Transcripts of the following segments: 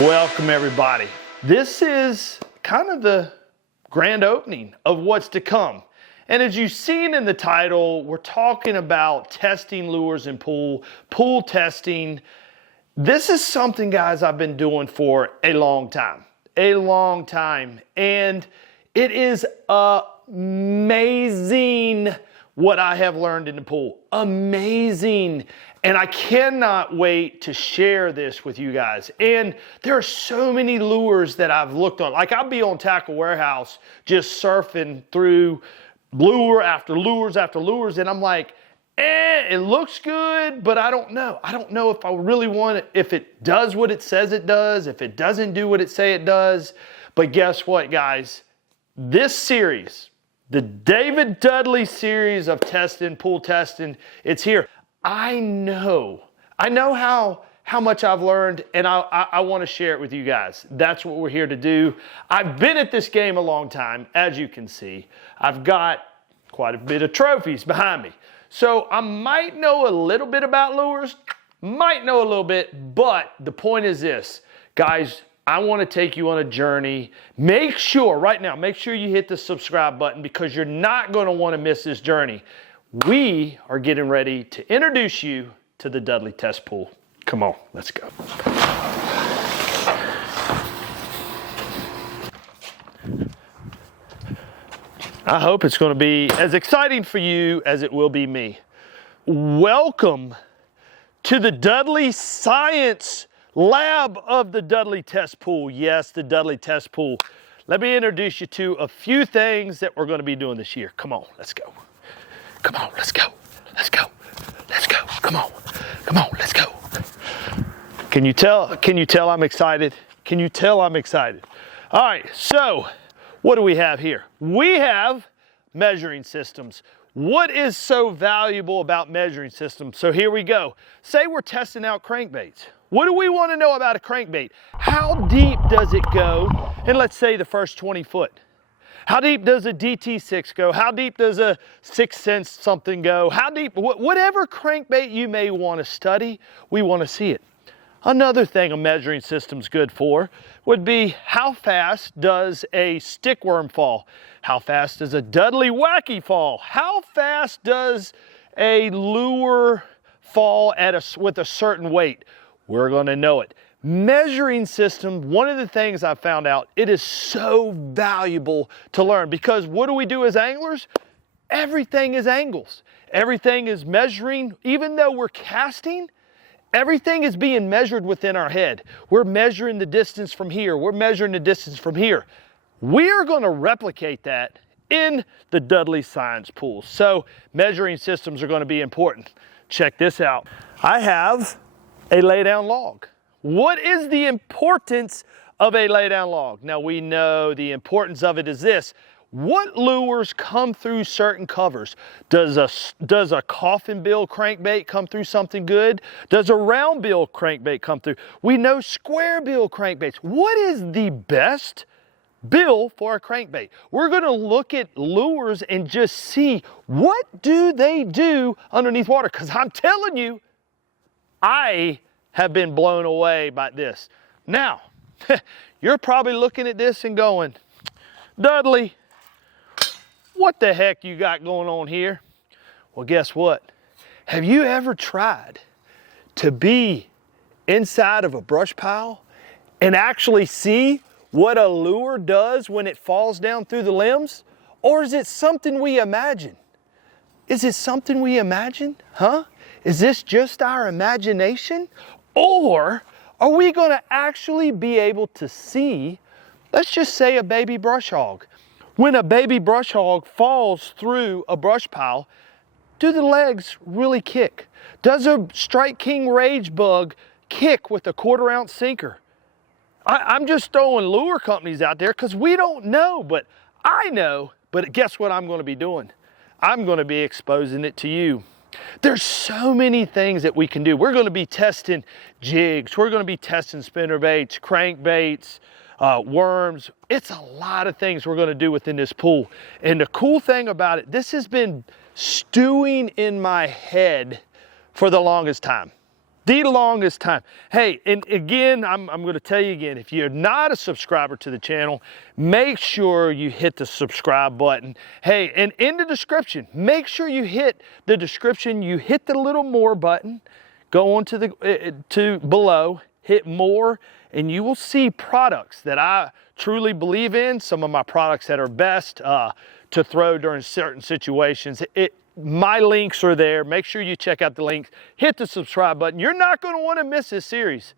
Welcome everybody. This is kind of the grand opening of what's to come. And as you've seen in the title, we're talking about testing lures in pool testing. This is something, guys, I've been doing for a long time. And it is amazing what I have learned in the pool. Amazing. And I cannot wait to share this with you guys. And there are so many lures that I've looked on. Like I'll be on Tackle Warehouse just surfing through lure after lures after lures. And I'm like, it looks good, but I don't know. I don't know if I really want it, if it does what it says it does, if it doesn't do what it say it does. But guess what, guys? This series, the David Dudley series of testing, pool testing, it's here. I know how much I've learned, and I want to share it with you guys. That's what we're here to do. I've been at this game a long time, as you can see. I've got quite a bit of trophies behind me. So I might know a little bit about lures, might know a little bit, but the point is this, guys, I want to take you on a journey. Make sure, right now, make sure you hit the subscribe button because you're not going to want to miss this journey. We are getting ready to introduce you to the Dudley test pool. Come on, let's go. I hope it's going to be as exciting for you as it will be me. Welcome to the Dudley Science Lab of the Dudley test pool. Yes, the Dudley test pool. Let me introduce you to a few things that we're going to be doing this year. Come on, let's go. Come on, let's go. Let's go. Let's go. Come on. Come on, let's go. Can you tell I'm excited? Can you tell I'm excited? All right, so what do we have here? We have measuring systems. What is so valuable about measuring systems? So here we go. Say we're testing out crankbaits. What do we want to know about a crankbait? How deep does it go? And let's say the first 20 foot. How deep does a DT6 go? How deep does a 6 Sense something go? How deep, whatever crankbait you may want to study, we want to see it. Another thing a measuring system's good for would be how fast does a stickworm fall? How fast does a Dudley wacky fall? How fast does a lure fall with a certain weight? We're going to know it. Measuring system, one of the things I've found out, it is so valuable to learn because what do we do as anglers? Everything is angles. Everything is measuring, even though we're casting, everything is being measured within our head. We're measuring the distance from here. We're measuring the distance from here. We're going to replicate that in the Dudley Science pool. So measuring systems are going to be important. Check this out. I have a laydown log. What is the importance of a laydown log? Now we know the importance of it is this. What lures come through certain covers? Does a coffin bill crankbait come through something good? Does a round bill crankbait come through? We know square bill crankbaits. What is the best bill for a crankbait? We're going to look at lures and just see what do they do underneath water, because I'm telling you, I have been blown away by this. Now, you're probably looking at this and going, Dudley, what the heck you got going on here? Well, guess what? Have you ever tried to be inside of a brush pile and actually see what a lure does when it falls down through the limbs? Or is it something we imagine? Is it something we imagine? Huh? Is this just our imagination? Or are we going to actually be able to see, let's just say a baby brush hog. When a baby brush hog falls through a brush pile, do the legs really kick? Does a Strike King Rage Bug kick with a 1/4 ounce sinker? I'm just throwing lure companies out there because we don't know, but I know. But guess what I'm going to be doing? I'm going to be exposing it to you. There's so many things that we can do. We're going to be testing jigs. We're going to be testing spinnerbaits, crankbaits, worms. It's a lot of things we're going to do within this pool. And the cool thing about it, this has been stewing in my head for the longest time. The longest time. Hey, and again, I'm going to tell you again, if you're not a subscriber to the channel, make sure you hit the subscribe button. Hey, and in the description, make sure you hit the description, you hit the little more button, go on to the below, hit more, and you will see products that I truly believe in, some of my products that are best to throw during certain situations. My links are there. Make sure you check out the links. Hit the subscribe button. You're not going to want to miss this series.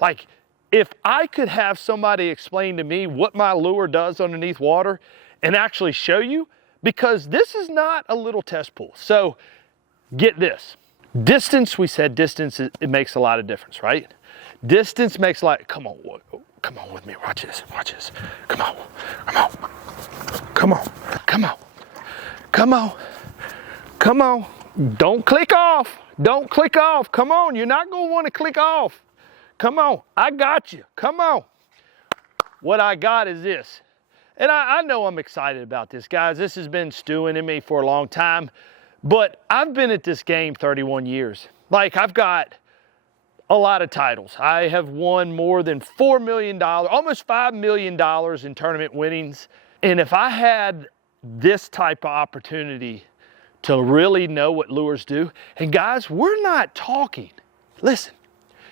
Like, if I could have somebody explain to me what my lure does underneath water and actually show you, because this is not a little test pool. So get this. Distance, we said distance, it makes a lot of difference, right? Distance makes a lot. Come on with me. Watch this. Watch this. Come on. Come on. Come on. Come on. Come on. Come on, don't click off. Don't click off. Come on, you're not gonna wanna click off. Come on, I got you, come on. What I got is this. And I know I'm excited about this, guys. This has been stewing in me for a long time, but I've been at this game 31 years. Like, I've got a lot of titles. I have won more than $4 million, almost $5 million in tournament winnings. And if I had this type of opportunity to really know what lures do. And guys, we're not talking, listen,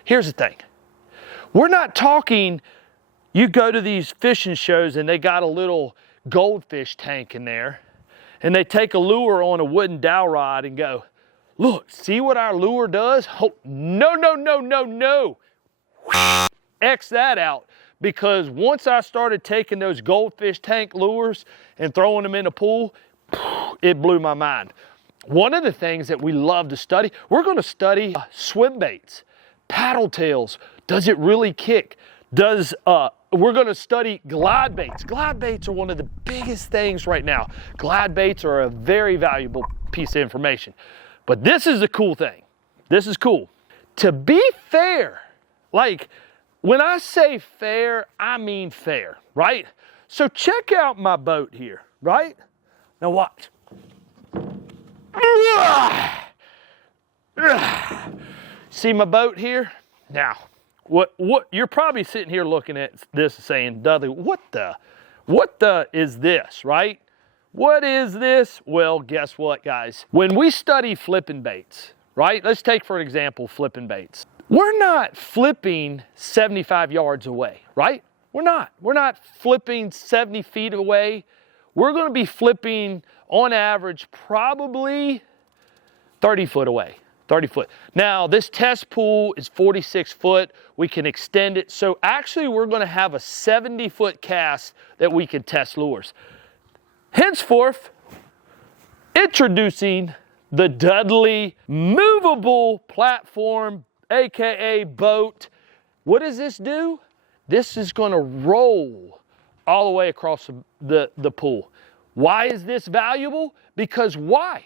here's the thing. We're not talking, you go to these fishing shows and they got a little goldfish tank in there and they take a lure on a wooden dowel rod and go, look, see what our lure does? Oh, no, no, no, no, no. X that out, because once I started taking those goldfish tank lures and throwing them in a pool, it blew my mind. One of the things that we love to study, we're going to study swim baits, paddle tails. Does it really kick? We're going to study glide baits. Glide baits are one of the biggest things right now. Glide baits are a very valuable piece of information. But this is a cool thing. This is cool. To be fair, like when I say fair, I mean fair, right? So check out my boat here, right? Now watch. See my boat here? Now, what you're probably sitting here looking at this saying, Dudley, what the is this, right? What is this? Well, guess what, guys? When we study flipping baits, right? Let's take, for example, flipping baits. We're not flipping 75 yards away, right? We're not flipping 70 feet away. We're going to be flipping on average probably 30 foot away, 30 foot. Now this test pool is 46 foot. We can extend it. So actually we're going to have a 70-foot cast that we can test lures. Henceforth, introducing the Dudley movable platform, AKA boat. What does this do? This is going to roll all the way across the pool. Why is this valuable? Because why?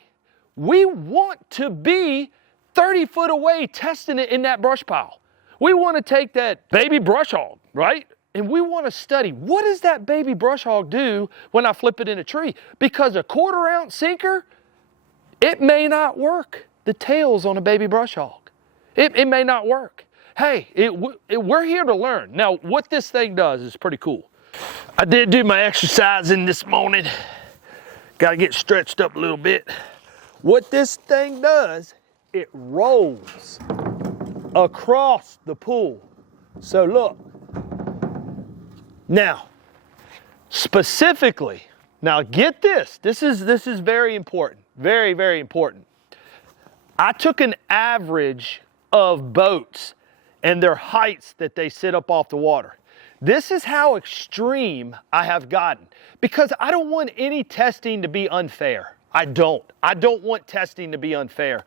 We want to be 30 foot away testing it in that brush pile. We want to take that baby brush hog, right? And we want to study, what does that baby brush hog do when I flip it in a tree? Because a 1/4 ounce sinker, it may not work. The tail's on a baby brush hog. It may not work. Hey, we're here to learn. Now, what this thing does is pretty cool. I did do my exercising this morning. Got to get stretched up a little bit. What this thing does, it rolls across the pool. So look. Now, specifically, now get this. This is very important. Very, very important. I took an average of boats and their heights that they sit up off the water. This is how extreme I have gotten, because I don't want any testing to be unfair. I don't want testing to be unfair.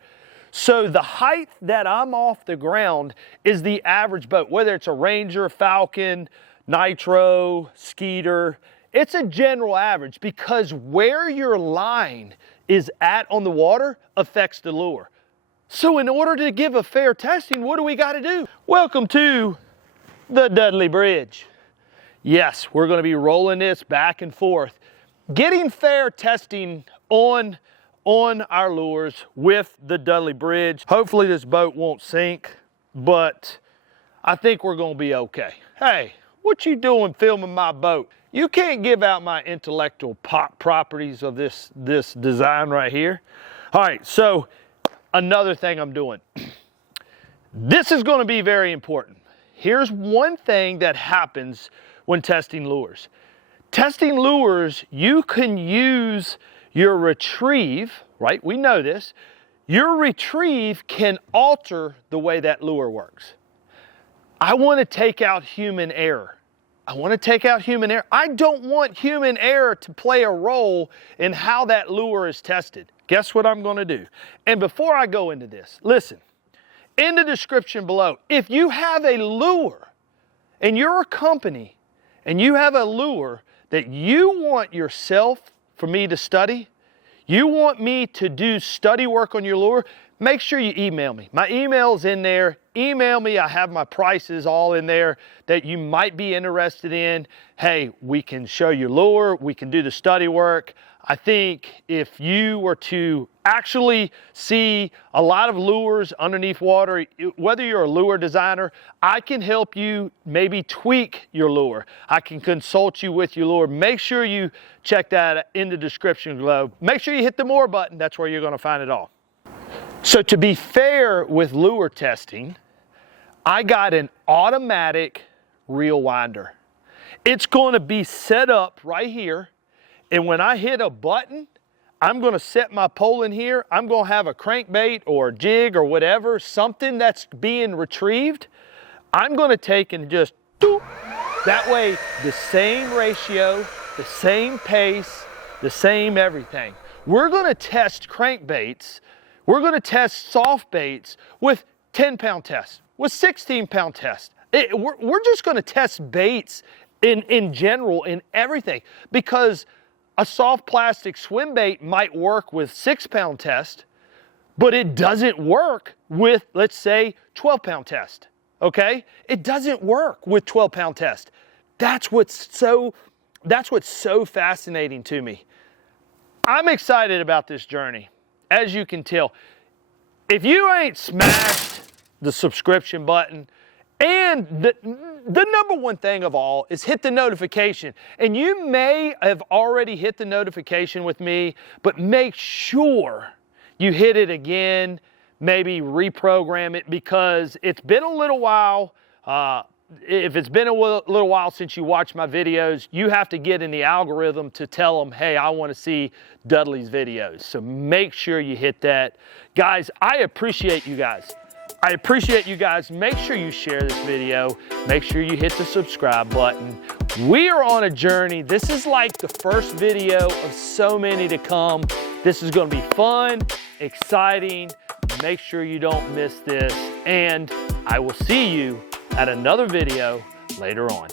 So the height that I'm off the ground is the average boat, whether it's a Ranger, Falcon, Nitro, Skeeter. It's a general average, because where your line is at on the water affects the lure. So in order to give a fair testing, what do we got to do? Welcome to the Dudley Bridge. Yes, we're going to be rolling this back and forth, getting fair testing on our lures with the Dudley Bridge. Hopefully this boat won't sink. but I think we're gonna be okay. Hey, what you doing filming my boat? You can't give out my intellectual properties of this design right here. All right, so another thing I'm doing. This is gonna be very important. Here's one thing that happens when testing lures. Testing lures, you can use your retrieve, right? We know this. Your retrieve can alter the way that lure works. I want to take out human error. I want to take out human error. I don't want human error to play a role in how that lure is tested. Guess what I'm going to do? And before I go into this, listen, in the description below, if you have a lure and you're a company and you have a lure that you want yourself for me to study, you want me to do study work on your lure, make sure you email me. My email's in there. Email me. I have my prices all in there that you might be interested in. Hey, we can show you lure. We can do the study work. I think if you were to actually see a lot of lures underneath water, whether you're a lure designer, I can help you maybe tweak your lure. I can consult you with your lure. Make sure you check that in the description below. Make sure you hit the more button. That's where you're going to find it all. So to be fair with lure testing, I got an automatic reel winder. It's going to be set up right here. And when I hit a button, I'm going to set my pole in here. I'm going to have a crankbait or a jig or whatever, something that's being retrieved. I'm going to take and just doop. That way, the same ratio, the same pace, the same everything. We're going to test crankbaits. We're going to test soft baits with 10-pound tests, with 16-pound tests. We're just going to test baits in general, in everything, because a soft plastic swim bait might work with 6-pound test, but it doesn't work with, let's say, 12-pound test, okay? It doesn't work with 12-pound test. That's what's so fascinating to me. I'm excited about this journey, as you can tell. If you ain't smashed the subscription button, and the number one thing of all is hit the notification. And you may have already hit the notification with me, but make sure you hit it again, maybe reprogram it, because it's been a little while. If it's been a little while since you watched my videos, you have to get in the algorithm to tell them, hey, I want to see Dudley's videos. So make sure you hit that. Guys, I appreciate you guys. I appreciate you guys. Make sure you share this video. Make sure you hit the subscribe button. We are on a journey. This is like the first video of so many to come. This is going to be fun, exciting. Make sure you don't miss this. And I will see you at another video later on.